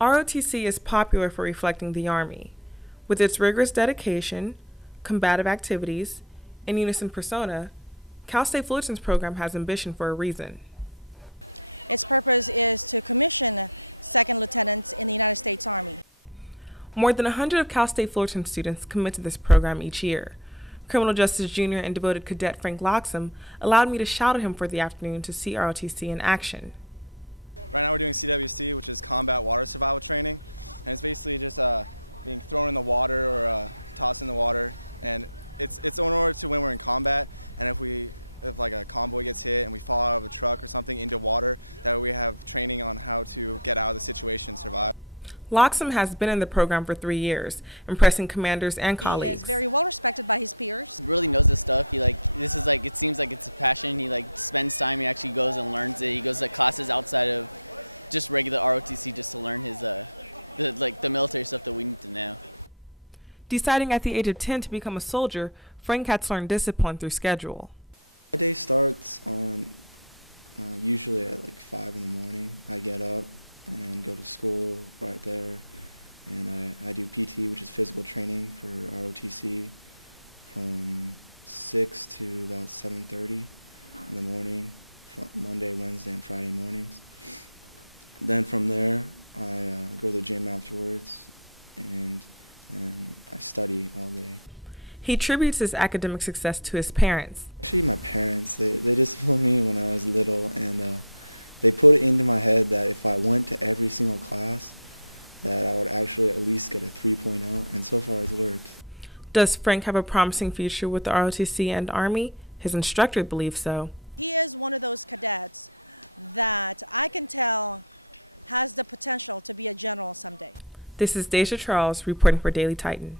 ROTC is popular for reflecting the Army. With its rigorous dedication, combative activities, and unison persona, Cal State Fullerton's program has ambition for a reason. Its purpose is to commission second lieutenants in the United States Army. More than 100 of Cal State Fullerton students commit to this program each year. Criminal justice junior and devoted cadet Frank Loxham allowed me to shout at him for the afternoon to see ROTC in action. Right now we're doing CWC, which is combat water survival training, and it's basically just being thrown in the water or tossed in the water, and it's in order to when we're in combat, and if like a convoy gets hit and we fall out of a truck or something into water, that we have training on how to get out of the situation and survive. Loxham has been in the program for 3 years, impressing commanders and colleagues. He is very well respected by his peers. He really knows this stuff. It seems like it's a passion. He spends time. He actually goes and learns it. He goes to classes outside of just regular ROTC just to learn his the military stuff that we need to know. Deciding at the age of 10 to become a soldier, Frank had to learn discipline through schedule. My day starts on usually at like 5 in the morning. I get up and go to school right there, and I do PT, which is physical training for ROTC, from 6 to about 7:30 in the morning, from Monday, Wednesday, and Friday mornings. Then from there, I go to the gym afterwards, and I study all day. He attributes his academic success to his parents. Actually, my parents, they disciplined me when I was little, and they put it into my head that if I went to every single class, that I would actually at least get a 3.0, and so far it's worked. Does Frank have a promising future with the ROTC and Army? His instructor believes so. He is one of those cadets that I can tell has the potential to be a general someday. This is Deja Charles reporting for Daily Titan.